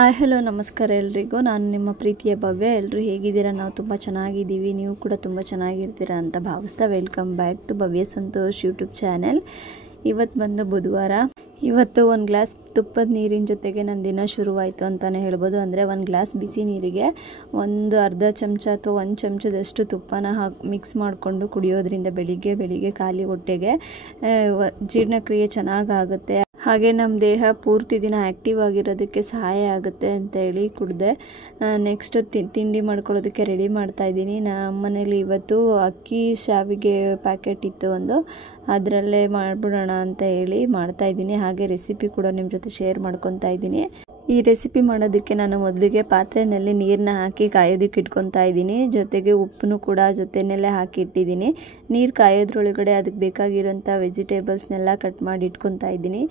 Hello ನಮಸ್ಕಾರ ಎಲ್ರಿಗೂ. ನಾನು ನಿಮ್ಮ ಪ್ರೀತಿಯ ಭವ್ಯ. ಎಲ್ಲರೂ ಹೇಗಿದ್ದೀರಾ? ನಾವು ತುಂಬ ಚೆನ್ನಾಗಿದ್ದೀವಿ, ನೀವು ಕೂಡ ತುಂಬ ಚೆನ್ನಾಗಿರ್ತೀರಾ ಅಂತ ಭಾವಿಸ್ತಾ welcome back to Bhavya Santosh YouTube channel. ಇವತ್ತು ಬಂದು ಬುಧವಾರ. ಇವತ್ತು ಒಂದು ಗ್ಲಾಸ್ ತುಪ್ಪದ ನೀರಿನ ಜೊತೆಗೆ ನನ್ನ ದಿನ ಶುರುವಾಯಿತು ಅಂತಲೇ ಹೇಳ್ಬೋದು. ಅಂದರೆ ಒಂದು ಗ್ಲಾಸ್ ಬಿಸಿ ನೀರಿಗೆ ಒಂದು ಅರ್ಧ ಚಮಚ ಅಥವಾ 1 ಚಮಚದಷ್ಟು ತುಪ್ಪನ ಮಿಕ್ಸ್ ಮಾಡಿಕೊಂಡು ಕುಡಿಯೋದ್ರಿಂದ ಬೆಳಿಗ್ಗೆ ಖಾಲಿ ಹೊಟ್ಟೆಗೆ ಜೀರ್ಣಕ್ರಿಯೆ ಚೆನ್ನಾಗಾಗುತ್ತೆ. ಹಾಗೆ ನಮ್ಮ ದೇಹ ಪೂರ್ತಿ ದಿನ ಆ್ಯಕ್ಟಿವ್ ಆಗಿರೋದಕ್ಕೆ ಸಹಾಯ ಆಗುತ್ತೆ ಅಂತೇಳಿ ಕುಡಿದೆ. ನೆಕ್ಸ್ಟ್ ತಿಂಡಿ ಮಾಡ್ಕೊಳ್ಳೋದಕ್ಕೆ ರೆಡಿ ಮಾಡ್ತಾಯಿದ್ದೀನಿ. ನಮ್ಮ ಮನೇಲಿ ಇವತ್ತು ಅಕ್ಕಿ ಶಾವಿಗೆ ಪ್ಯಾಕೆಟ್ ಇತ್ತು ಒಂದು, ಅದರಲ್ಲೇ ಮಾಡಿಬಿಡೋಣ ಅಂತ ಹೇಳಿ ಮಾಡ್ತಾಯಿದ್ದೀನಿ. ಹಾಗೆ ರೆಸಿಪಿ ಕೂಡ ನಿಮ್ಮ ಜೊತೆ ಶೇರ್ ಮಾಡ್ಕೊತಾ ಇದ್ದೀನಿ. ಈ ರೆಸಿಪಿ ಮಾಡೋದಕ್ಕೆ ನಾನು ಮೊದಲಿಗೆ ಪಾತ್ರೆಯಲ್ಲಿ ನೀರನ್ನ ಹಾಕಿ ಕಾಯೋದಕ್ಕೆ ಇಟ್ಕೊತಾ ಇದ್ದೀನಿ. ಜೊತೆಗೆ ಉಪ್ಪನ್ನು ಕೂಡ ಜೊತೆಯಲ್ಲೇ ಹಾಕಿ ಇಟ್ಟಿದ್ದೀನಿ. ನೀರು ಕಾಯೋದ್ರೊಳಗಡೆ ಅದಕ್ಕೆ ಬೇಕಾಗಿರೋಂಥ ವೆಜಿಟೇಬಲ್ಸ್ನೆಲ್ಲ ಕಟ್ ಮಾಡಿ ಇಟ್ಕೊತಾ ಇದ್ದೀನಿ.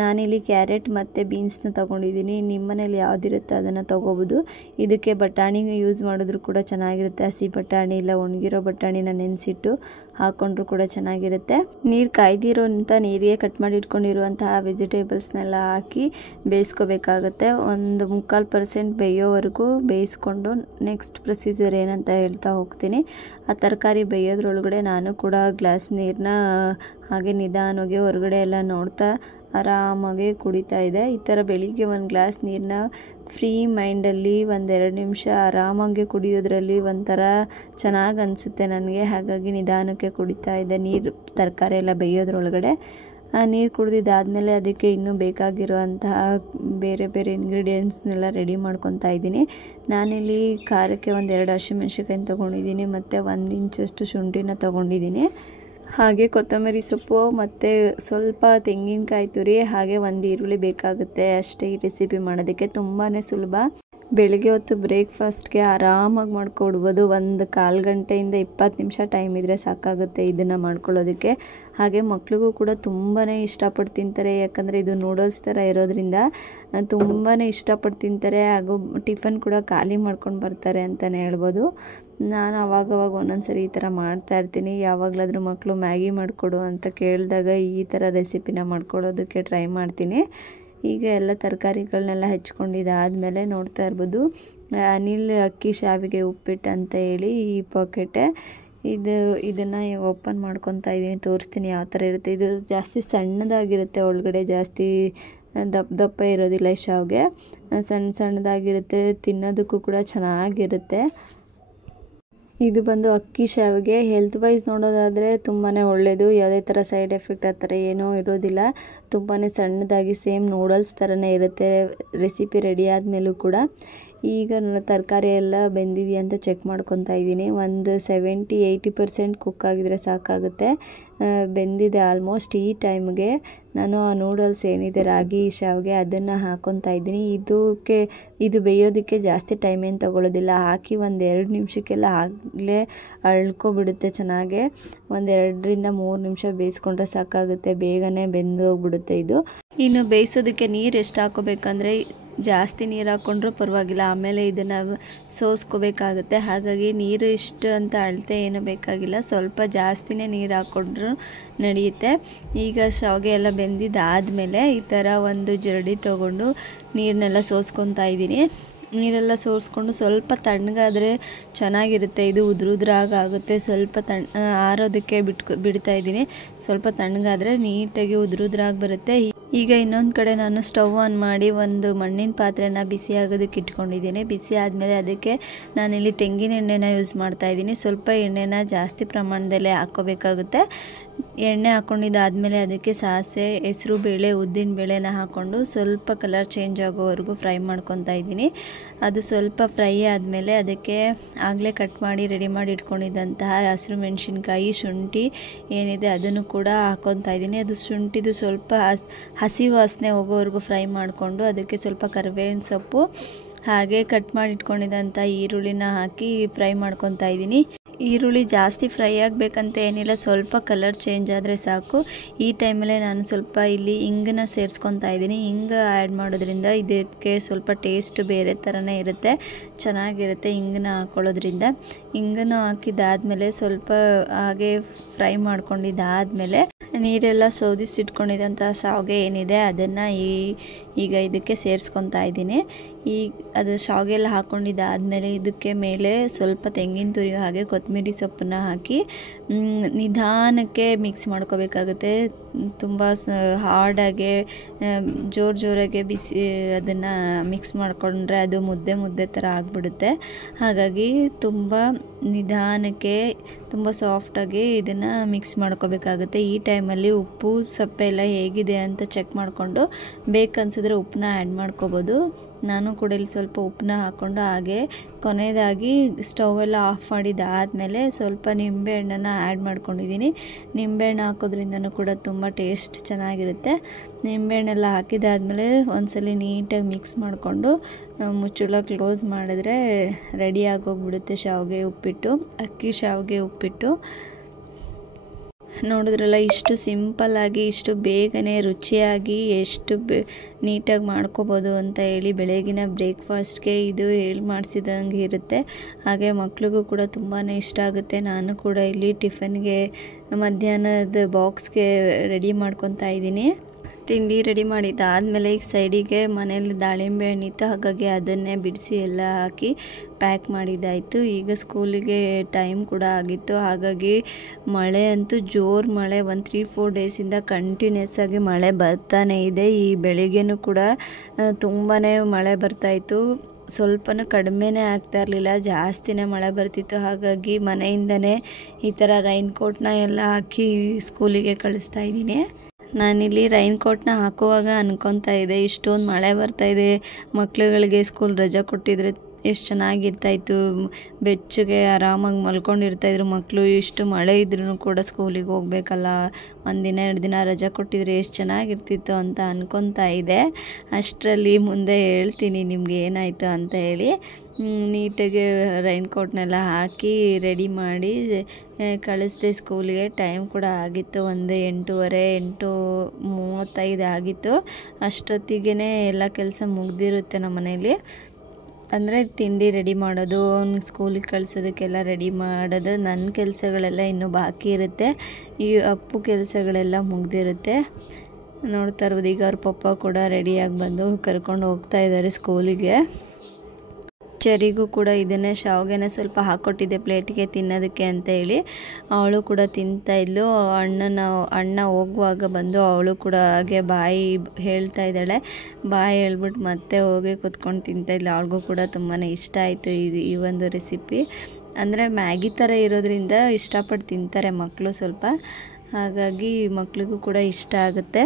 ನಾನಿಲ್ಲಿ ಕ್ಯಾರೆಟ್ ಮತ್ತು ಬೀನ್ಸ್ನ ತೊಗೊಂಡಿದ್ದೀನಿ. ನಿಮ್ಮ ಮನೇಲಿ ಯಾವುದಿರುತ್ತೆ ಅದನ್ನು ತೊಗೋಬೋದು. ಇದಕ್ಕೆ ಬಟಾಣಿ ಯೂಸ್ ಮಾಡಿದ್ರು ಕೂಡ ಚೆನ್ನಾಗಿರುತ್ತೆ. ಹಸಿ ಬಟಾಣಿ ಇಲ್ಲ ಒಣಗಿರೋ ಬಟಾಣಿನ ನೆನೆಸಿಟ್ಟು ಹಾಕ್ಕೊಂಡ್ರು ಕೂಡ ಚೆನ್ನಾಗಿರುತ್ತೆ. ನೀರು ಕಾಯ್ದಿರೋಂಥ ನೀರಿಗೆ ಕಟ್ ಮಾಡಿ ಇಟ್ಕೊಂಡಿರುವಂತಹ ವೆಜಿಟೇಬಲ್ಸ್ನೆಲ್ಲ ಹಾಕಿ ಬೇಯಿಸ್ಕೋಬೇಕಾಗುತ್ತೆ. ಒಂದು 3/4% ಬೇಯೋವರೆಗೂ ಬೇಯಿಸ್ಕೊಂಡು ನೆಕ್ಸ್ಟ್ ಪ್ರೊಸೀಜರ್ ಏನಂತ ಹೇಳ್ತಾ ಹೋಗ್ತೀನಿ. ಆ ತರಕಾರಿ ಬೇಯೋದ್ರೊಳಗಡೆ ನಾನು ಕೂಡ ಗ್ಲಾಸ್ ನೀರನ್ನ ಹಾಗೆ ನಿಧಾನವಾಗಿ ಹೊರಗಡೆ ಎಲ್ಲ ನೋಡ್ತಾ ಆರಾಮಾಗಿ ಕುಡಿತಾ ಇದೆ. ಈ ಥರ ಬೆಳಿಗ್ಗೆ ಒಂದು ಗ್ಲಾಸ್ ನೀರನ್ನ ಫ್ರೀ ಮೈಂಡಲ್ಲಿ 1-2 ನಿಮಿಷ ಆರಾಮಾಗಿ ಕುಡಿಯೋದ್ರಲ್ಲಿ ಒಂಥರ ಚೆನ್ನಾಗಿ ಅನಿಸುತ್ತೆ ನನಗೆ. ಹಾಗಾಗಿ ನಿಧಾನಕ್ಕೆ ಕುಡಿತಾ ಇದೆ ನೀರು ತರಕಾರಿ ಎಲ್ಲ ಬೇಯೋದ್ರೊಳಗಡೆ. ನೀರು ಕುಡಿದಿದ್ದಾದಮೇಲೆ ಅದಕ್ಕೆ ಇನ್ನೂ ಬೇಕಾಗಿರುವಂತಹ ಬೇರೆ ಇಂಗ್ರೀಡಿಯೆಂಟ್ಸ್ನೆಲ್ಲ ರೆಡಿ ಮಾಡ್ಕೊತಾ ಇದ್ದೀನಿ. ನಾನಿಲ್ಲಿ ಖಾರಕ್ಕೆ 1-2 ಹಸಿಮೆಣ್ಸಿನ್ಕಾಯಿ ತೊಗೊಂಡಿದ್ದೀನಿ ಮತ್ತು 1 ಇಂಚಷ್ಟು ಶುಂಠಿನ ತೊಗೊಂಡಿದ್ದೀನಿ. ಹಾಗೆ ಕೊತ್ತಂಬರಿ ಸೊಪ್ಪು ಮತ್ತು ಸ್ವಲ್ಪ ತೆಂಗಿನಕಾಯಿ ತುರಿ ಹಾಗೆ 1 ಈರುಳ್ಳಿ ಬೇಕಾಗುತ್ತೆ ಅಷ್ಟೇ. ಈ ರೆಸಿಪಿ ಮಾಡೋದಕ್ಕೆ ತುಂಬಾ ಸುಲಭ. ಬೆಳಗ್ಗೆ ಹೊತ್ತು ಬ್ರೇಕ್ಫಾಸ್ಟ್ಗೆ ಆರಾಮಾಗಿ ಮಾಡ್ಕೊಡ್ಬೋದು. 1/4 ಗಂಟೆಯಿಂದ 20 ನಿಮಿಷ ಟೈಮ್ ಇದ್ದರೆ ಸಾಕಾಗುತ್ತೆ ಇದನ್ನು ಮಾಡ್ಕೊಳ್ಳೋದಕ್ಕೆ. ಹಾಗೆ ಮಕ್ಳಿಗೂ ಕೂಡ ತುಂಬಾ ಇಷ್ಟಪಟ್ಟು ತಿಂತಾರೆ. ಯಾಕಂದರೆ ಇದು ನೂಡಲ್ಸ್ ಥರ ಇರೋದ್ರಿಂದ ತುಂಬಾ ಇಷ್ಟಪಟ್ಟು ತಿಂತಾರೆ. ಹಾಗೂ ಟಿಫನ್ ಕೂಡ ಖಾಲಿ ಮಾಡ್ಕೊಂಡು ಬರ್ತಾರೆ ಅಂತಲೇ ಹೇಳ್ಬೋದು. ನಾನು ಅವಾಗವಾಗ ಒಂದೊಂದ್ಸರಿ ಈ ಥರ ಮಾಡ್ತಾಯಿರ್ತೀನಿ. ಯಾವಾಗಲಾದರೂ ಮಕ್ಕಳು ಮ್ಯಾಗಿ ಮಾಡಿಕೊಡು ಅಂತ ಕೇಳಿದಾಗ ಈ ಥರ ರೆಸಿಪಿನ ಮಾಡ್ಕೊಳ್ಳೋದಕ್ಕೆ ಟ್ರೈ ಮಾಡ್ತೀನಿ. ಈಗ ಎಲ್ಲ ತರಕಾರಿಗಳನ್ನೆಲ್ಲ ಹೆಚ್ಕೊಂಡಿದ್ದಾದಮೇಲೆ ನೋಡ್ತಾ ಇರ್ಬೋದು ಅನಿಲ್ ಅಕ್ಕಿ ಶಾವಿಗೆ ಉಪ್ಪಿಟ್ಟು ಅಂತ ಹೇಳಿ ಈ ಪಾಕೆಟೆ. ಇದನ್ನು ಓಪನ್ ಮಾಡ್ಕೊತಾ ಇದ್ದೀನಿ, ತೋರಿಸ್ತೀನಿ ಯಾವ ಥರ ಇರುತ್ತೆ. ಇದು ಜಾಸ್ತಿ ಸಣ್ಣದಾಗಿರುತ್ತೆ, ಒಳಗಡೆ ಜಾಸ್ತಿ ದಪ್ಪ ಇರೋದಿಲ್ಲ. ಈ ಶಾವಿಗೆ ಸಣ್ಣದಾಗಿರುತ್ತೆ, ತಿನ್ನೋದಕ್ಕೂ ಕೂಡ ಚೆನ್ನಾಗಿರುತ್ತೆ. ಇದು ಬಂದು ಅಕ್ಕಿ ಶಾವಿಗೆ. ಹೆಲ್ತ್ ವೈಸ್ ನೋಡೋದಾದರೆ ತುಂಬಾ ಒಳ್ಳೆಯದು. ಯಾವುದೇ ಥರ ಸೈಡ್ ಎಫೆಕ್ಟ್ ಆ ಥರ ಏನೂ ಇರೋದಿಲ್ಲ. ತುಂಬಾ ಸಣ್ಣದಾಗಿ ಸೇಮ್ ನೂಡಲ್ಸ್ ಥರನೇ ಇರುತ್ತೆ. ರೆಸಿಪಿ ರೆಡಿ ಆದಮೇಲೂ ಕೂಡ ಈಗ ನನ್ನ ತರಕಾರಿ ಎಲ್ಲ ಬೆಂದಿದೆಯಾ ಅಂತ ಚೆಕ್ ಮಾಡ್ಕೊತಾ ಇದ್ದೀನಿ. ಒಂದು 70-80% ಕುಕ್ ಆಗಿದ್ರೆ ಸಾಕಾಗುತ್ತೆ. ಬೆಂದಿದೆ ಆಲ್ಮೋಸ್ಟ್. ಈ ಟೈಮ್ಗೆ ನಾನು ಆ ನೂಡಲ್ಸ್ ಏನಿದೆ ರಾಗಿ ಶಾವಿಗೆ ಅದನ್ನು ಹಾಕ್ಕೊತಾ ಇದ್ದೀನಿ. ಇದು ಬೇಯೋದಕ್ಕೆ ಜಾಸ್ತಿ ಟೈಮ್ ಏನು ತೊಗೊಳ್ಳೋದಿಲ್ಲ. ಹಾಕಿ 1-2 ನಿಮಿಷಕ್ಕೆಲ್ಲ ಆಗಲೇ ಅಳ್ಕೊಬಿಡುತ್ತೆ ಚೆನ್ನಾಗೆ. 1-2-3 ನಿಮಿಷ ಬೇಯಿಸ್ಕೊಂಡ್ರೆ ಸಾಕಾಗುತ್ತೆ, ಬೇಗನೆ ಬೆಂದು ಹೋಗ್ಬಿಡುತ್ತೆ ಇದು. ಇನ್ನು ಬೇಯಿಸೋದಕ್ಕೆ ನೀರು ಎಷ್ಟು ಹಾಕೋಬೇಕಂದ್ರೆ ಜಾಸ್ತಿ ನೀರು ಹಾಕ್ಕೊಂಡ್ರೂ ಪರವಾಗಿಲ್ಲ, ಆಮೇಲೆ ಇದನ್ನು ಸೋಸ್ಕೋಬೇಕಾಗುತ್ತೆ. ಹಾಗಾಗಿ ನೀರು ಇಷ್ಟು ಅಂತ ಅಳತೆ ಏನೂ ಬೇಕಾಗಿಲ್ಲ, ಸ್ವಲ್ಪ ಜಾಸ್ತಿನೇ ನೀರು ಹಾಕ್ಕೊಂಡ್ರೂ ನಡೆಯುತ್ತೆ. ಈಗ ಶಾವಿಗೆ ಎಲ್ಲ ಬೆಂದಿದ್ದಾದಮೇಲೆ ಈ ಥರ ಒಂದು ಜರಡಿ ತೊಗೊಂಡು ನೀರನ್ನೆಲ್ಲ ಸೋಸ್ಕೊತಾ ಇದ್ದೀನಿ. ನೀರೆಲ್ಲ ಸೋಸ್ಕೊಂಡು ಸ್ವಲ್ಪ ತಣ್ಣಗಾದರೆ ಚೆನ್ನಾಗಿರುತ್ತೆ. ಇದು ಉದುರಾಗುತ್ತೆ. ಸ್ವಲ್ಪ ಆರೋದಕ್ಕೆ ಬಿಡ್ತಾ ಇದ್ದೀನಿ. ಸ್ವಲ್ಪ ತಣ್ಣಗಾದರೆ ನೀಟಾಗಿ ಉದುರಾಗಿ ಬರುತ್ತೆ. ಈಗ ಇನ್ನೊಂದು ಕಡೆ ನಾನು ಸ್ಟವ್ ಆನ್ ಮಾಡಿ ಒಂದು ಮಣ್ಣಿನ ಪಾತ್ರೆನ ಬಿಸಿ ಆಗೋದಕ್ಕೆ ಇಟ್ಕೊಂಡಿದ್ದೀನಿ. ಬಿಸಿ ಆದಮೇಲೆ ಅದಕ್ಕೆ ನಾನಿಲ್ಲಿ ತೆಂಗಿನ ಎಣ್ಣೆನ ಯೂಸ್ ಮಾಡ್ತಾಯಿದ್ದೀನಿ. ಸ್ವಲ್ಪ ಎಣ್ಣೆನ ಜಾಸ್ತಿ ಪ್ರಮಾಣದಲ್ಲೇ ಹಾಕ್ಕೋಬೇಕಾಗುತ್ತೆ. ಎಣ್ಣೆ ಹಾಕ್ಕೊಂಡಿದ್ದಾದಮೇಲೆ ಅದಕ್ಕೆ ಸಾಸಿವೆ, ಹೆಸರು ಬೇಳೆ, ಉದ್ದಿನ ಬೇಳೆನ ಹಾಕ್ಕೊಂಡು ಸ್ವಲ್ಪ ಕಲರ್ ಚೇಂಜ್ ಆಗೋವರೆಗೂ ಫ್ರೈ ಮಾಡ್ಕೊತಾ ಇದ್ದೀನಿ. ಅದು ಸ್ವಲ್ಪ ಫ್ರೈ ಆದಮೇಲೆ ಅದಕ್ಕೆ ಆಗಲೇ ಕಟ್ ಮಾಡಿ ರೆಡಿ ಮಾಡಿ ಇಟ್ಕೊಂಡಿದ್ದಂತಹ ಹಸಿರು ಮೆಣಸಿನ್ಕಾಯಿ, ಶುಂಠಿ ಏನಿದೆ ಅದನ್ನು ಕೂಡ ಹಾಕ್ಕೊತಾ ಇದ್ದೀನಿ. ಅದು ಶುಂಠಿದು ಸ್ವಲ್ಪ ಹಸಿ ವಾಸನೆ ಹೋಗೋವರೆಗೂ ಫ್ರೈ ಮಾಡಿಕೊಂಡು ಅದಕ್ಕೆ ಸ್ವಲ್ಪ ಕರಿಬೇವಿನ ಸೊಪ್ಪು ಹಾಗೆ ಕಟ್ ಮಾಡಿ ಇಟ್ಕೊಂಡಿದ್ದಂಥ ಈರುಳ್ಳಿನ ಹಾಕಿ ಫ್ರೈ ಮಾಡ್ಕೊತಾ ಇದ್ದೀನಿ. ಈರುಳ್ಳಿ ಜಾಸ್ತಿ ಫ್ರೈ ಆಗಬೇಕಂತ ಏನಿಲ್ಲ, ಸ್ವಲ್ಪ ಕಲರ್ ಚೇಂಜ್ ಆದರೆ ಸಾಕು. ಈ ಟೈಮಲ್ಲೇ ನಾನು ಸ್ವಲ್ಪ ಇಲ್ಲಿ ಹಿಂಗನ್ನ ಸೇರಿಸ್ಕೊತಾ ಇದ್ದೀನಿ. ಹಿಂಗೆ ಆ್ಯಡ್ ಮಾಡೋದ್ರಿಂದ ಇದಕ್ಕೆ ಸ್ವಲ್ಪ ಟೇಸ್ಟ್ ಬೇರೆ ಥರನೇ ಇರುತ್ತೆ, ಚೆನ್ನಾಗಿರುತ್ತೆ ಹಿಂಗನ್ನ ಹಾಕ್ಕೊಳ್ಳೋದ್ರಿಂದ. ಹಿಂಗನ್ನು ಹಾಕಿದ್ದಾದಮೇಲೆ ಸ್ವಲ್ಪ ಹಾಗೆ ಫ್ರೈ ಮಾಡ್ಕೊಂಡಿದ್ದಾದಮೇಲೆ ನೀರೆಲ್ಲ ಸೋದಿಸಿಟ್ಕೊಂಡಿದ್ದಂಥ ಶಾವಿಗೆ ಏನಿದೆ ಅದನ್ನು ಈಗ ಇದಕ್ಕೆ ಸೇರಿಸ್ಕೊತಾ ಇದ್ದೀನಿ. ಅದು ಶಾವಿಗೆ ಎಲ್ಲ ಹಾಕ್ಕೊಂಡಿದ್ದಾದಮೇಲೆ ಇದಕ್ಕೆ ಮೇಲೆ ಸ್ವಲ್ಪ ತೆಂಗಿನ ತುರಿ ಹಾಗೆ ಕೊತ್ತಂಬರಿ ಸೊಪ್ಪನ್ನ ಹಾಕಿ ನಿಧಾನಕ್ಕೆ ಮಿಕ್ಸ್ ಮಾಡ್ಕೋಬೇಕಾಗುತ್ತೆ. ತುಂಬ ಹಾರ್ಡಾಗೆ ಜೋರಾಗೆ ಬಿಸಿ ಅದನ್ನು ಮಿಕ್ಸ್ ಮಾಡಿಕೊಂಡ್ರೆ ಅದು ಮುದ್ದೆ ಥರ ಆಗಿಬಿಡುತ್ತೆ. ಹಾಗಾಗಿ ತುಂಬ ನಿಧಾನಕ್ಕೆ ತುಂಬ ಸಾಫ್ಟಾಗಿ ಇದನ್ನು ಮಿಕ್ಸ್ ಮಾಡ್ಕೋಬೇಕಾಗುತ್ತೆ. ಈ ಟೈಮಲ್ಲಿ ಉಪ್ಪು ಸಪ್ಪೆಲ್ಲ ಹೇಗಿದೆ ಅಂತ ಚೆಕ್ ಮಾಡಿಕೊಂಡು ಬೇಕನ್ಸಿದ್ರೆ ಉಪ್ಪನ್ನ ಆ್ಯಡ್ ಮಾಡ್ಕೋಬೋದು. ನಾನು ಕೂಡ ಇಲ್ಲಿ ಸ್ವಲ್ಪ ಉಪ್ಪನ್ನ ಹಾಕ್ಕೊಂಡು ಹಾಗೆ ಕೊನೆಯದಾಗಿ ಸ್ಟವೆಲ್ಲ ಆಫ್ ಮಾಡಿದ್ದಾದಮೇಲೆ ಸ್ವಲ್ಪ ನಿಂಬೆಹಣ್ಣನ್ನು ಆ್ಯಡ್ ಮಾಡ್ಕೊಂಡಿದ್ದೀನಿ. ನಿಂಬೆಹಣ್ಣು ಹಾಕೋದ್ರಿಂದನೂ ಕೂಡ ತುಂಬ ಟೇಸ್ಟ್ ಚೆನ್ನಾಗಿರುತ್ತೆ. ನಿಂಬೆಹಣ್ಣೆಲ್ಲ ಹಾಕಿದ್ದಾದಮೇಲೆ ಒಂದ್ಸಲ ನೀಟಾಗಿ ಮಿಕ್ಸ್ ಮಾಡಿಕೊಂಡು ಮುಚ್ಚಳ ಕ್ಲೋಸ್ ಮಾಡಿದ್ರೆ ರೆಡಿ ಆಗೋಗ್ಬಿಡುತ್ತೆ ಶಾವಿಗೆ ಉಪ್ಪಿಟ್ಟು, ಅಕ್ಕಿ ಶಾವಿಗೆ ಉಪ್ಪಿಟ್ಟು. ನೋಡಿದ್ರಲ್ಲ, ಇಷ್ಟು ಸಿಂಪಲ್ಲಾಗಿ ಇಷ್ಟು ಬೇಗನೆ ರುಚಿಯಾಗಿ ಎಷ್ಟು ನೀಟಾಗಿ ಮಾಡ್ಕೋಬೋದು ಅಂತ ಹೇಳಿ ಬೆಳಗಿನ ಬ್ರೇಕ್ಫಾಸ್ಟ್ಗೆ ಇದು ಹೇಳಿ ಮಾಡಿಸಿದಂಗೆ ಇರುತ್ತೆ. ಹಾಗೆ ಮಕ್ಳಿಗೂ ಕೂಡ ತುಂಬಾ ಇಷ್ಟ ಆಗುತ್ತೆ. ನಾನು ಕೂಡ ಇಲ್ಲಿ ಟಿಫನ್ಗೆ ಮಧ್ಯಾಹ್ನದ ಬಾಕ್ಸ್ಗೆ ರೆಡಿ ಮಾಡ್ಕೊತಾ ಇದ್ದೀನಿ. ತಿಂಡಿ ರೆಡಿ ಮಾಡಿದ್ದಾದಮೇಲೆ ಈಗ ಸೈಡಿಗೆ ಮನೇಲಿ ದಾಳಿಂಬೆ ಹಣ್ಣಿತ್ತು, ಹಾಗಾಗಿ ಅದನ್ನೇ ಬಿಡಿಸಿ ಎಲ್ಲ ಹಾಕಿ ಪ್ಯಾಕ್ ಮಾಡಿದ್ದಾಯಿತು. ಈಗ ಸ್ಕೂಲಿಗೆ ಟೈಮ್ ಕೂಡ ಆಗಿತ್ತು. ಹಾಗಾಗಿ ಮಳೆ ಅಂತೂ ಜೋರು ಮಳೆ, 3-4 ಡೇಸಿಂದ ಕಂಟಿನ್ಯೂಸ್ ಆಗಿ ಮಳೆ ಬರ್ತಾನೆ ಇದೆ. ಈ ಬೆಳಿಗ್ಗೆನೂ ಕೂಡ ತುಂಬಾ ಮಳೆ ಬರ್ತಾಯಿತ್ತು. ಸ್ವಲ್ಪನೂ ಕಡಿಮೆನೇ ಆಗ್ತಾ ಇರಲಿಲ್ಲ, ಜಾಸ್ತಿನೇ ಮಳೆ ಬರ್ತಿತ್ತು. ಹಾಗಾಗಿ ಮನೆಯಿಂದನೇ ಈ ಥರ ರೈನ್ ಕೋಟ್ನ ಎಲ್ಲ ಹಾಕಿ ಸ್ಕೂಲಿಗೆ ಕಳಿಸ್ತಾ ಇದ್ದೀನಿ. ನಾನಿಲ್ಲಿ ರೈನ್ ಕೋಟ್ನ ಹಾಕುವಾಗ ಅನ್ಕೊತಾ ಇದ್ದೆ, ಇಷ್ಟೊಂದು ಮಳೆ ಬರ್ತಾಯಿದೆ, ಮಕ್ಳುಗಳಿಗೆ ಸ್ಕೂಲ್ ರಜೆ ಕೊಟ್ಟಿದ್ರೆ ಎಷ್ಟು ಚೆನ್ನಾಗಿರ್ತಾಯಿತ್ತು, ಬೆಚ್ಚಗೆ ಆರಾಮಾಗಿ ಮಲ್ಕೊಂಡಿರ್ತಾಯಿದ್ರು ಮಕ್ಕಳು. ಇಷ್ಟು ಮಳೆ ಇದ್ರೂ ಕೂಡ ಸ್ಕೂಲಿಗೆ ಹೋಗ್ಬೇಕಲ್ಲ, 1 ದಿನ 2 ದಿನ ರಜೆ ಕೊಟ್ಟಿದ್ರೆ ಎಷ್ಟು ಚೆನ್ನಾಗಿರ್ತಿತ್ತು ಅಂತ ಅನ್ಕೊತಾ ಇದೆ. ಅಷ್ಟರಲ್ಲಿ ಮುಂದೆ ಹೇಳ್ತೀನಿ ನಿಮ್ಗೆ ಏನಾಯಿತು ಅಂತ ಹೇಳಿ. ನೀಟಾಗಿ ರೈನ್ ಕೋಟ್ನೆಲ್ಲ ಹಾಕಿ ರೆಡಿ ಮಾಡಿ ಕಳಿಸ್ದೆ ಸ್ಕೂಲಿಗೆ. ಟೈಮ್ ಕೂಡ ಆಗಿತ್ತು, 8:15 8:35 ಆಗಿತ್ತು. ಅಷ್ಟೊತ್ತಿಗೆ ಎಲ್ಲ ಕೆಲಸ ಮುಗ್ದಿರುತ್ತೆ ನಮ್ಮ ಮನೇಲಿ. ಅಂದರೆ ತಿಂಡಿ ರೆಡಿ ಮಾಡೋದು, ಸ್ಕೂಲಿಗೆ ಕಳ್ಸೋದಕ್ಕೆಲ್ಲ ರೆಡಿ ಮಾಡೋದು, ನನ್ನ ಕೆಲಸಗಳೆಲ್ಲ ಇನ್ನೂ ಬಾಕಿ ಇರುತ್ತೆ. ಈ ಅಪ್ಪು ಕೆಲಸಗಳೆಲ್ಲ ಮುಗ್ದಿರುತ್ತೆ. ನೋಡ್ತಾ ಇರ್ಬೋದು, ಈಗ ಅವ್ರ ಪಪ್ಪ ಕೂಡ ರೆಡಿಯಾಗಿ ಬಂದು ಕರ್ಕೊಂಡು ಹೋಗ್ತಾ ಇದ್ದಾರೆ ಸ್ಕೂಲಿಗೆ. ಚರಿಗೂ ಕೂಡ ಇದನ್ನೇ ಶಾವಿಗೆನ ಸ್ವಲ್ಪ ಹಾಕ್ಕೊಟ್ಟಿದ್ದೆ ಪ್ಲೇಟಿಗೆ ತಿನ್ನೋದಕ್ಕೆ ಅಂತ ಹೇಳಿ. ಅವಳು ಕೂಡ ತಿಂತಾಯಿದ್ಲು. ಅಣ್ಣ ಹೋಗುವಾಗ ಬಂದು ಅವಳು ಕೂಡ ಹಾಗೆ ಬಾಯಿ ಹೇಳ್ತಾ ಇದ್ದಾಳೆ. ಬಾಯಿ ಹೇಳ್ಬಿಟ್ಟು ಮತ್ತೆ ಹೋಗಿ ಕೂತ್ಕೊಂಡು ತಿಂತಾಯಿದ್ಲು. ಅವಳಿಗೂ ಕೂಡ ತುಂಬಾ ಇಷ್ಟ ಆಯಿತು ಈ ಒಂದು ರೆಸಿಪಿ. ಅಂದರೆ ಮ್ಯಾಗಿ ಥರ ಇರೋದ್ರಿಂದ ಇಷ್ಟಪಟ್ಟು ತಿಂತಾರೆ ಮಕ್ಕಳು ಸ್ವಲ್ಪ, ಹಾಗಾಗಿ ಮಕ್ಕಳಿಗೂ ಕೂಡ ಇಷ್ಟ ಆಗುತ್ತೆ.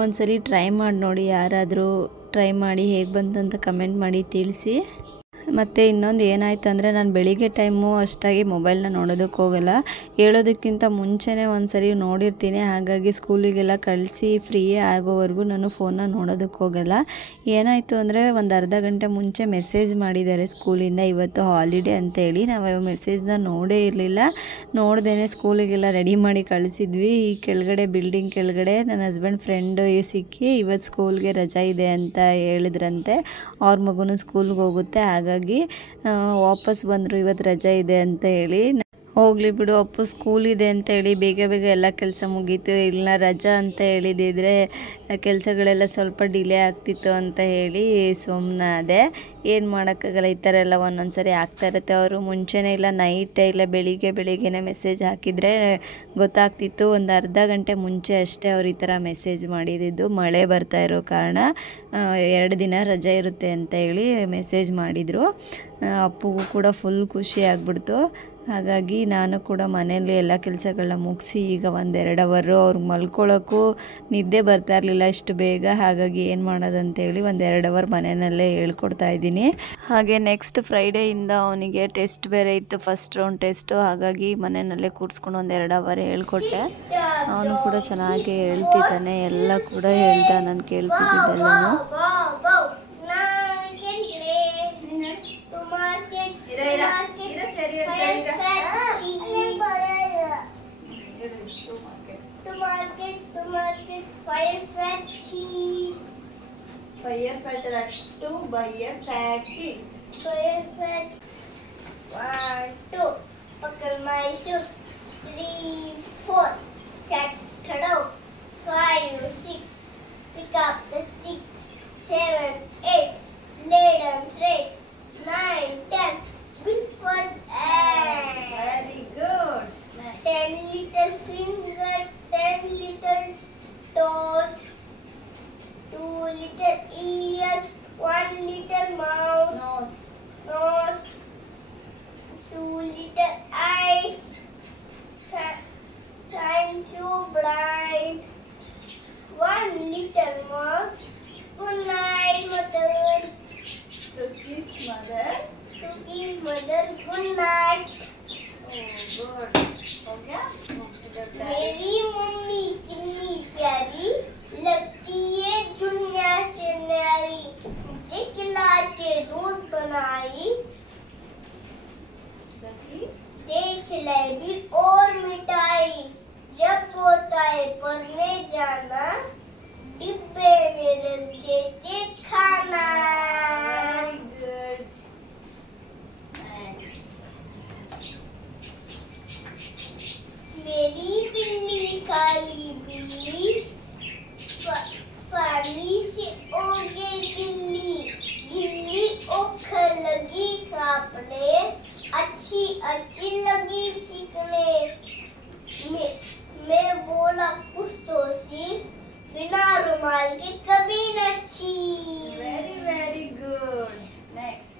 ಒಂದ್ಸಲಿ ಟ್ರೈ ಮಾಡಿ ನೋಡಿ, ಯಾರಾದರೂ ಟ್ರೈ ಮಾಡಿ ಹೇಗೆ ಬಂತು ಅಂತ ಕಮೆಂಟ್ ಮಾಡಿ ತಿಳಿಸಿ. ಮತ್ತು ಇನ್ನೊಂದು ಏನಾಯ್ತು ಅಂದರೆ, ನಾನು ಬೆಳಿಗ್ಗೆ ಟೈಮು ಅಷ್ಟಾಗಿ ಮೊಬೈಲ್ನ ನೋಡೋದಕ್ಕೆ ಹೋಗಲ್ಲ. ಹೇಳೋದಕ್ಕಿಂತ ಮುಂಚೆನೇ ಒಂದ್ಸರಿ ನೋಡಿರ್ತೀನಿ. ಹಾಗಾಗಿ ಸ್ಕೂಲಿಗೆಲ್ಲ ಕಳಿಸಿ ಫ್ರೀ ಆಗೋವರೆಗೂ ನಾನು ಫೋನ್ನ ನೋಡೋದಕ್ಕೆ ಹೋಗಲ್ಲ. ಏನಾಯಿತು ಅಂದರೆ, ಒಂದು ಅರ್ಧ ಗಂಟೆ ಮುಂಚೆ ಮೆಸೇಜ್ ಮಾಡಿದ್ದಾರೆ ಸ್ಕೂಲಿಂದ, ಇವತ್ತು ಹಾಲಿಡೇ ಅಂತೇಳಿ. ನಾವು ಮೆಸೇಜ್ನ ನೋಡೇ ಇರಲಿಲ್ಲ. ನೋಡ್ದೇ ಸ್ಕೂಲಿಗೆಲ್ಲ ರೆಡಿ ಮಾಡಿ ಕಳಿಸಿದ್ವಿ. ಈ ಕೆಳಗಡೆ ಬಿಲ್ಡಿಂಗ್ ಕೆಳಗಡೆ ನನ್ನ ಹಸ್ಬೆಂಡ್ ಫ್ರೆಂಡು ಸಿಕ್ಕಿ ಇವತ್ತು ಸ್ಕೂಲ್ಗೆ ರಜಾ ಇದೆ ಅಂತ ಹೇಳಿದ್ರಂತೆ. ಅವ್ರ ಮಗುನೂ ಸ್ಕೂಲ್ಗೆ ಹೋಗುತ್ತೆ, ಹಾಗಾಗಿ ವಾಪಸ್ ಬಂದರು ಇವತ್ತು ರಜೆ ಇದೆ ಅಂತ ಹೇಳಿ. ಹೋಗಲಿ ಬಿಡು, ಅಪ್ಪು ಸ್ಕೂಲ್ ಇದೆ ಅಂತೇಳಿ ಬೇಗ ಎಲ್ಲ ಕೆಲಸ ಮುಗೀತು. ಇಲ್ಲ ರಜಾ ಅಂತ ಹೇಳಿದಿದ್ರೆ ಕೆಲಸಗಳೆಲ್ಲ ಸ್ವಲ್ಪ ಡಿಲೇ ಆಗ್ತಿತ್ತು ಅಂತ ಹೇಳಿ ಸುಮ್ಮನಾದೆ. ಏನು ಮಾಡೋಕ್ಕಾಗಲ್ಲ, ಈ ಥರ ಎಲ್ಲ ಒಂದೊಂದು ಸರಿ ಆಗ್ತಾ ಇರುತ್ತೆ. ಅವರು ಮುಂಚೆನೇ ಇಲ್ಲ ನೈಟೇ ಇಲ್ಲ ಬೆಳಿಗ್ಗೆನೇ ಮೆಸೇಜ್ ಹಾಕಿದರೆ ಗೊತ್ತಾಗ್ತಿತ್ತು. ಒಂದು ಅರ್ಧ ಗಂಟೆ ಮುಂಚೆ ಅಷ್ಟೇ ಅವ್ರು ಈ ಥರ ಮೆಸೇಜ್ ಮಾಡಿದ್ದು. ಮಳೆ ಬರ್ತಾ ಇರೋ ಕಾರಣ 2 ದಿನ ರಜೆ ಇರುತ್ತೆ ಅಂತ ಹೇಳಿ ಮೆಸೇಜ್ ಮಾಡಿದರು. ಅಪ್ಪುಗೂ ಕೂಡ ಫುಲ್ ಖುಷಿ ಆಗ್ಬಿಡ್ತು. ಹಾಗಾಗಿ ನಾನು ಕೂಡ ಮನೆಯಲ್ಲಿ ಎಲ್ಲ ಕೆಲಸಗಳನ್ನ ಮುಗಿಸಿ ಈಗ 1-2 ಅವರು ಅವ್ರಿಗೆ ಮಲ್ಕೊಳ್ಳೋಕ್ಕೂ ನಿದ್ದೆ ಬರ್ತಾ ಇರಲಿಲ್ಲ ಇಷ್ಟು ಬೇಗ. ಹಾಗಾಗಿ ಏನು ಮಾಡೋದಂತೇಳಿ 1-2 ಅವರ್ ಮನೆಯಲ್ಲೇ ಹೇಳ್ಕೊಡ್ತಾ ಇದ್ದೀನಿ. ಹಾಗೆ ನೆಕ್ಸ್ಟ್ ಫ್ರೈಡೇಯಿಂದ ಅವನಿಗೆ ಟೆಸ್ಟ್ ಬೇರೆ ಇತ್ತು, ಫಸ್ಟ್ ರೌಂಡ್ ಟೆಸ್ಟು. ಹಾಗಾಗಿ ಮನೆಯಲ್ಲೇ ಕೂರಿಸ್ಕೊಂಡು 1-2 ಅವರ್ ಹೇಳ್ಕೊಟ್ಟೆ. ಅವನು ಕೂಡ ಚೆನ್ನಾಗಿ ಹೇಳ್ತಿದ್ದಾನೆ, ಎಲ್ಲ ಕೂಡ ಹೇಳ್ದ, ನಾನು ಕೇಳ್ತಿದ್ದೆಲ್ಲನೂ. ಚರಿ capital at 2 by a fat chick. By a fat 1, 2. Buckle my shoes. 3, 4. Set throw. 5, 6. Pick up the stick. 7, 8. Lay down straight. 9, 10. Good for ant. Very good. Next. 10 little fingers, 10 little toes, 2 little ears, 1 little mouth, Nose. nose, 2 little eyes, shine so bright, 1 little mouth. Good night, mother. To kiss mother. To kiss mother. Good night. Oh, good. हो गया? मेरी mummy कितनी प्यारी लगती है दुनिया से न्यारी मुझे खिला के दूध बनाई दे जलेबी और मिठाई जब होता है पढ़ने जाना डिब्बे में रख देते खाना Very good. Next. मेरी बिल्ली काली बिल्ली पानी से ओगे गिल्ली गिल्ली ओखर लगी कापने अच्छी अच्छी लगी चिकने मैं बोला कुछ तो सीख बिना रुमाल के कभी न छीन Very very good. Next.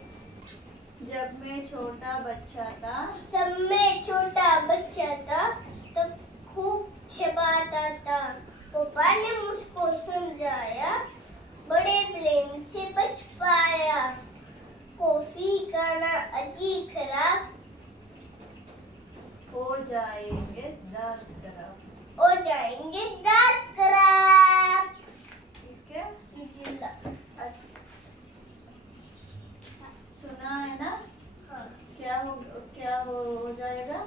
जब मैं छोटा बच्चा था सब में छोटा बच्चा था तो खूब चबाता था पापा ने मुझको समझाया बड़े प्लेन से बच पाया कॉफी खाना अजी खराब हो जाएंगे दांत खराब. हो जाएंगे दांत खराब ठीक है? सुना है ना? हाँ। क्या हो जाएगा?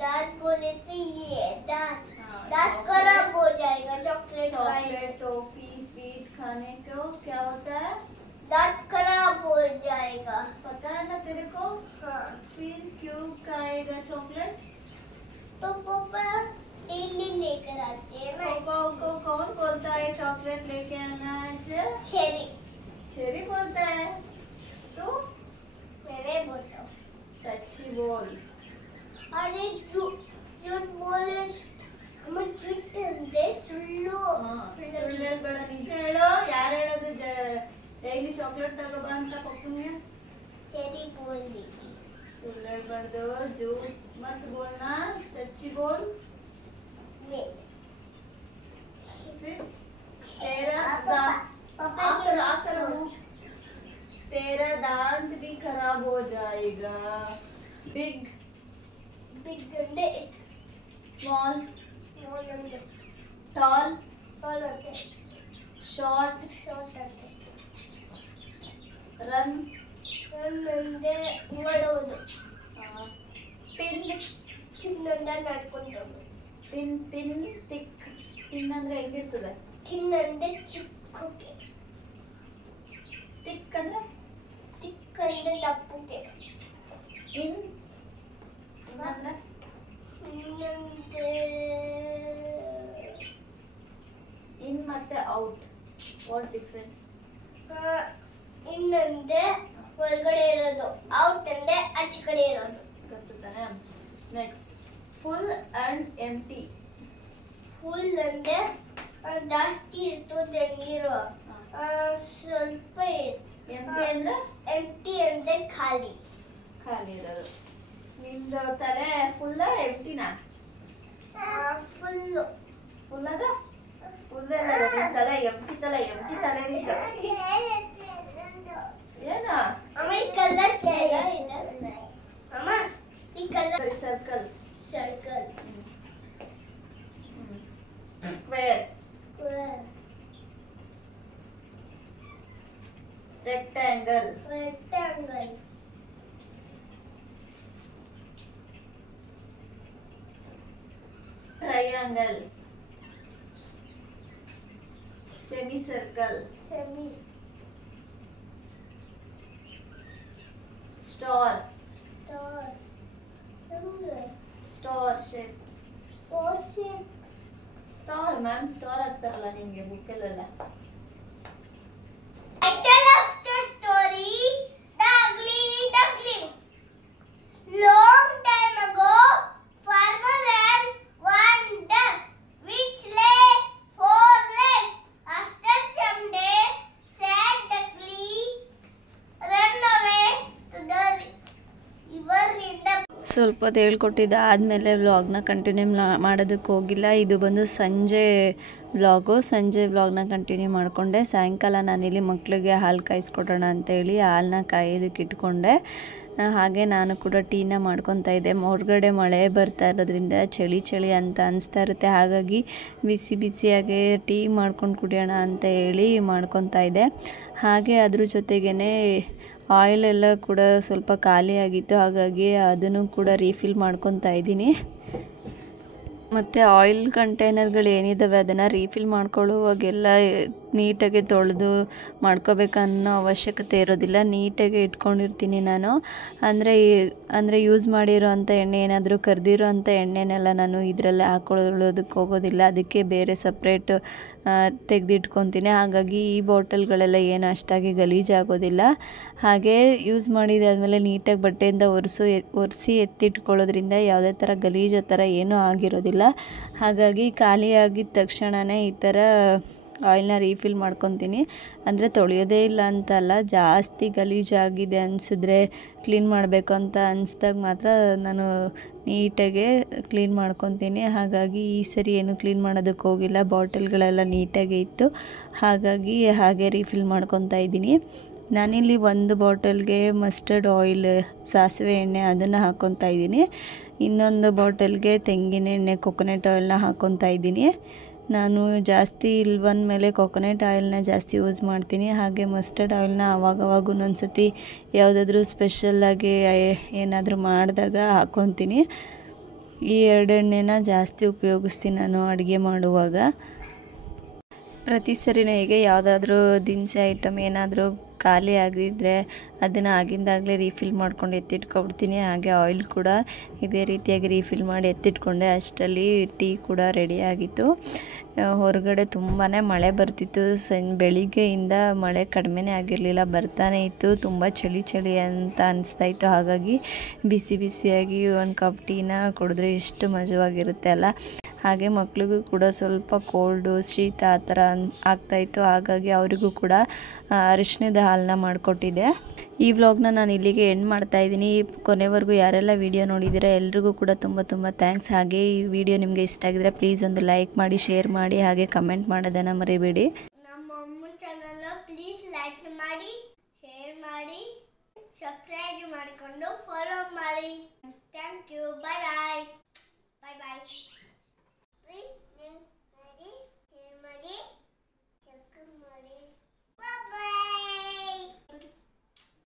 दांत बोले तो ये दांत हाँ, दांत खराब हो जाएगा चॉकलेट चॉकलेट टॉफी स्वीट खाने को क्या होता है? दांत खराब हो जाएगा पता है ना तेरे को? हाँ फिर क्यों खाएगा चॉकलेट? तो पापा डेली लेकर आते हैं ना पापा को कौन बोलता है चॉकलेट लेके आना ऐसे? चेरी चेरी बोलता है. तो मैंने बोला सच्ची बोल. अरे झूठ बोले हम झूठ अंदे सुಳ್ಳು ಸುಳ್ಳು ಹೇಳ್ಬೇಡ, ನಿಜ ಹೇಳೋ. ಯಾರು ಹೇಳೋದು ಡೈಲಿ ಚಾಕ್ಲೇಟ್ ತಗೋಬಾ ಅಂತ ಪಪ್ಪನ್ಗೆ? चेरी बोल दी ಸುಳ್ಳು ಹೇಳ್ಬಾರ್ದು. झूठ मत बोलना, सच्ची बोल. मैं फिर तेरा पापा आकर मुंह तेरा दांत भी खराब हो जाएगा. बिग बिग गंदे स्मॉल स्मॉल गंदे टॉल टॉल होते शॉर्ट शॉर्ट होते रन गंदे ಓಡೋದು ಟಿನ್ ಚಿನ್ನಂದ ನಡ್ಕೊಂಡು ಟಿನ್ ಟಿನ್ ಟಿಕ್. ಟಿನ್ ಅಂದ್ರೆ ಹೆಂಗಿರ್ತದೆ? ಚಿನ್ನಂದೆ ಚಿಕ್ಕಕ್ಕೆ ಟಿಕ್ ಅಂದ್ರೆ ಚಿಕ್ಕಂದೆ ದಪ್ಪಕ್ಕೆ ಇನ್ ಅಂದ್ರೆ ಇನ್ನಂದೆ ಇನ್ ಮತ್ತೆ ಔಟ್. What difference? ಇನ್ನಂದೆ ಒಳಗಡೆ ಇರೋದು ಔಟ್ ಅಂದ್ರೆ ಆಚೆ ಕಡೆ ಇರೋದು ಗೊತ್ತು ತಾನೆ? Next full and empty. Full ಅಂದ್ರೆ ಜಾಸ್ತಿ ಇರ್ತದೆ ನೀರು ಸ್ವಲ್ಪ ಎಂಟಿ ಅಂದ್ರೆ ಎಂಟಿ ಅಂದ್ರೆ ಖಾಲಿ ಖಾಲಿ ಇರೋದು. ನಿಮ್ದು ತಲೆ ಫುಲ್ಲ ಎಂಟಿನಾ? ಫುಲ್ಲು ಫುಲ್ ಅದ? ಫುಲ್ ಅಲ್ಲ, ನಿಮ್ ತಲೆ ಎಂಟಿ ತಲೆ ನಿಂದು. ಏನ? ಅಮ್ಮ ಈ ಕಲರ್ ಅಮ್ಮ ಈ colour circle circle square rectangle rectangle triangle semi circle semi star Star. Star shape Star shape. Star ma'am star ಆಗ್ತಾರಲ್ಲ ನಿಮಗೆ ಬುಕ್ಕಲ್ಲೆಲ್ಲ. I tell us the story, the ugly duckling. Long time ago, farmer had one duck which lay 4 legs. After some day, sad duckling ran away to the river in the. ಸ್ವಲ್ಪ ಹೊತ್ತು ಹೇಳ್ಕೊಟ್ಟಿದ್ದ ಆದಮೇಲೆ ವ್ಲಾಗ್ನ continue ಮಾಡೋದಕ್ಕೆ ಹೋಗಿಲ್ಲ. ಇದು ಬಂದು ಸಂಜೆ ವ್ಲಾಗ್ನ ಕಂಟಿನ್ಯೂ ಮಾಡಿಕೊಂಡೆ. ಸಾಯಂಕಾಲ ನಾನಿಲ್ಲಿ ಮಕ್ಕಳಿಗೆ ಹಾಲು ಕಾಯಿಸ್ಕೊಡೋಣ ಅಂತೇಳಿ ಹಾಲನ್ನ ಕಾಯೋದಕ್ಕೆ ಇಟ್ಕೊಂಡೆ. ಹಾಗೆ ನಾನು ಕೂಡ ಟೀನ ಮಾಡ್ಕೊತಾ ಇದ್ದೆ. ಹೊರಗಡೆ ಮಳೆ ಬರ್ತಾ ಇರೋದ್ರಿಂದ ಚಳಿ ಅಂತ ಅನಿಸ್ತಾ ಇರುತ್ತೆ. ಹಾಗಾಗಿ ಬಿಸಿಯಾಗಿ ಟೀ ಮಾಡ್ಕೊಂಡು ಕುಡಿಯೋಣ ಅಂತ ಹೇಳಿ ಮಾಡ್ಕೊತಾ ಇದ್ದೆ. ಹಾಗೆ ಅದ್ರ ಜೊತೆಗೇ ಆಯಿಲ್ ಎಲ್ಲ ಕೂಡ ಸ್ವಲ್ಪ ಖಾಲಿ ಆಗಿತ್ತು. ಹಾಗಾಗಿ ಅದನ್ನು ಕೂಡ ರೀಫಿಲ್ ಮಾಡ್ಕೊತಾ ಇದ್ದೀನಿ. ಮತ್ತು ಆಯಿಲ್ ಕಂಟೈನರ್ಗಳು ಏನಿದ್ದಾವೆ ಅದನ್ನು ರೀಫಿಲ್ ಮಾಡ್ಕೊಳ್ಳುವಾಗೆಲ್ಲ ನೀಟಾಗಿ ತೊಳೆದು ಮಾಡ್ಕೋಬೇಕನ್ನೋ ಅವಶ್ಯಕತೆ ಇರೋದಿಲ್ಲ. ನೀಟಾಗಿ ಇಟ್ಕೊಂಡಿರ್ತೀನಿ ನಾನು. ಅಂದರೆ ಯೂಸ್ ಮಾಡಿರೋ ಅಂಥ ಎಣ್ಣೆ ಏನಾದರೂ ಕರೆದಿರೋ ಅಂಥ ಎಣ್ಣೆನೆಲ್ಲ ನಾನು ಇದರಲ್ಲೇ ಹಾಕೊಳ್ಳೋದಕ್ಕೆ ಹೋಗೋದಿಲ್ಲ. ಅದಕ್ಕೆ ಬೇರೆ ಸಪ್ರೇಟ್ ತೆಗೆದಿಟ್ಕೊತೀನಿ. ಹಾಗಾಗಿ ಈ ಬಾಟಲ್ಗಳೆಲ್ಲ ಏನು ಅಷ್ಟಾಗಿ ಗಲೀಜಾಗೋದಿಲ್ಲ. ಹಾಗೆ ಯೂಸ್ ಮಾಡಿದಾದ್ಮೇಲೆ ನೀಟಾಗಿ ಬಟ್ಟೆಯಿಂದ ಒರೆಸಿ ಎತ್ತಿಟ್ಕೊಳ್ಳೋದ್ರಿಂದ ಯಾವುದೇ ಥರ ಗಲೀಜು ಥರ ಏನೂ ಆಗಿರೋದಿಲ್ಲ. ಹಾಗಾಗಿ ಖಾಲಿ ಆಗಿದ ತಕ್ಷಣವೇ ಈ ಥರ ಆಯಿಲ್ನ ರೀಫಿಲ್ ಮಾಡ್ಕೊತೀನಿ. ಅಂದರೆ ತೊಳೆಯೋದೇ ಇಲ್ಲ ಅಂತಲ್ಲ, ಜಾಸ್ತಿ ಗಲೀಜಾಗಿದೆ ಅನಿಸಿದ್ರೆ ಕ್ಲೀನ್ ಮಾಡಬೇಕು ಅಂತ ಅನಿಸ್ದಾಗ ಮಾತ್ರ ನಾನು ನೀಟಾಗೆ ಕ್ಲೀನ್ ಮಾಡ್ಕೊತೀನಿ. ಹಾಗಾಗಿ ಈ ಸರಿ ಏನು ಕ್ಲೀನ್ ಮಾಡೋದಕ್ಕೆ ಹೋಗಿಲ್ಲ. ಬಾಟಲ್ಗಳೆಲ್ಲ ನೀಟಾಗೆ ಇತ್ತು. ಹಾಗಾಗಿ ಹಾಗೆ ರೀಫಿಲ್ ಮಾಡ್ಕೊತಾ ಇದ್ದೀನಿ. ನಾನಿಲ್ಲಿ ಒಂದು ಬಾಟಲ್ಗೆ ಮಸ್ಟರ್ಡ್ ಆಯಿಲ್, ಸಾಸಿವೆ ಎಣ್ಣೆ ಅದನ್ನು ಹಾಕ್ಕೊತಾ ಇದ್ದೀನಿ. ಇನ್ನೊಂದು ಬಾಟಲ್ಗೆ ತೆಂಗಿನ ಎಣ್ಣೆ, ಕೊಕೊನೆಟ್ ಆಯಿಲ್ನ ಹಾಕ್ಕೊತಾ ಇದ್ದೀನಿ. ನಾನು ಜಾಸ್ತಿ ಇಲ್ಲಿ ಬಂದಮೇಲೆ ಕೊಕೊನೆಟ್ ಆಯಿಲ್ನ ಜಾಸ್ತಿ ಯೂಸ್ ಮಾಡ್ತೀನಿ. ಹಾಗೆ ಮಸ್ಟರ್ಡ್ ಆಯಿಲ್ನ ಆವಾಗವಾಗ ಒಂದೊಂದು ಸತಿ ಯಾವುದಾದ್ರೂ ಸ್ಪೆಷಲ್ಲಾಗಿ ಏನಾದರೂ ಮಾಡಿದಾಗ ಹಾಕ್ಕೊತೀನಿ. ಈ 2 ಎಣ್ಣೆನ ಜಾಸ್ತಿ ಉಪಯೋಗಿಸ್ತೀನಿ ನಾನು ಅಡುಗೆ ಮಾಡುವಾಗ. ಪ್ರತಿ ಸರಿನೂ ಹೀಗೆ ಯಾವುದಾದ್ರೂ ದಿನಸಿ ಐಟಮ್ ಏನಾದರೂ ಖಾಲಿ ಆಗಿದ್ದರೆ ಅದನ್ನು ಆಗಿಂದಾಗಲೇ ರೀಫಿಲ್ ಮಾಡ್ಕೊಂಡು ಎತ್ತಿಟ್ಕೊಬಿಡ್ತೀನಿ. ಹಾಗೆ ಆಯಿಲ್ ಕೂಡ ಇದೇ ರೀತಿಯಾಗಿ ರೀಫಿಲ್ ಮಾಡಿ ಎತ್ತಿಟ್ಕೊಂಡೆ. ಅಷ್ಟರಲ್ಲಿ ಟೀ ಕೂಡ ರೆಡಿಯಾಗಿತ್ತು. ಹೊರಗಡೆ ತುಂಬಾ ಮಳೆ ಬರ್ತಿತ್ತು. ಬೆಳಿಗ್ಗೆಯಿಂದ ಮಳೆ ಕಡಿಮೆನೇ ಆಗಿರಲಿಲ್ಲ, ಬರ್ತಾನೆ ಇತ್ತು. ತುಂಬ ಚಳಿ ಅಂತ ಅನಿಸ್ತಾಯಿತ್ತು. ಹಾಗಾಗಿ ಬಿಸಿಯಾಗಿ ಒಂದು ಕಪ್ ಟೀನ ಕುಡಿದ್ರೆ ಎಷ್ಟು ಮಜವಾಗಿರುತ್ತೆ ಅಲ್ಲ. ಹಾಗೆ ಮಕ್ಳಿಗೂ ಕೂಡ ಸ್ವಲ್ಪ ಕೋಲ್ಡು, ಶೀತ ಆ ಥರ ಆಗ್ತಾಯಿತ್ತು. ಹಾಗಾಗಿ ಅವರಿಗೂ ಕೂಡ ಅರಿಶಿಣದ ಹಾಲನ್ನ ಮಾಡಿಕೊಟ್ಟಿದ್ದೆ. ಈ ವ್ಲಾಗ್ನ ನಾನು ಇಲ್ಲಿಗೆ ಎಂಡ್ ಮಾಡ್ತಾಯಿದ್ದೀನಿ. ಕೊನೆವರೆಗೂ ಯಾರೆಲ್ಲ ವಿಡಿಯೋ ನೋಡಿದ್ದೀರಾ ಎಲ್ರಿಗೂ ಕೂಡ ತುಂಬ ಥ್ಯಾಂಕ್ಸ್. ಹಾಗೆ ಈ ವಿಡಿಯೋ ನಿಮಗೆ ಇಷ್ಟ ಆಗಿದ್ರೆ ಪ್ಲೀಸ್ ಒಂದು ಲೈಕ್ ಮಾಡಿ, ಶೇರ್ ಮಾಡಿ, ಹಾಗೆ ಕಮೆಂಟ್ ಮಾಡೋದನ್ನು ಮರಿಬೇಡಿ. ನಮ್ಮ ಅಮ್ಮನ ಚಾನಲ್ ಪ್ಲೀಸ್ ಲೈಕ್ ಮಾಡಿ, ಶೇರ್ ಮಾಡಿ, ಸಬ್ಸ್ಕ್ರೈಬ್ ಮಾಡಿಕೊಂಡು ಫಾಲೋ ಮಾಡಿ. Thank you. Bye bye.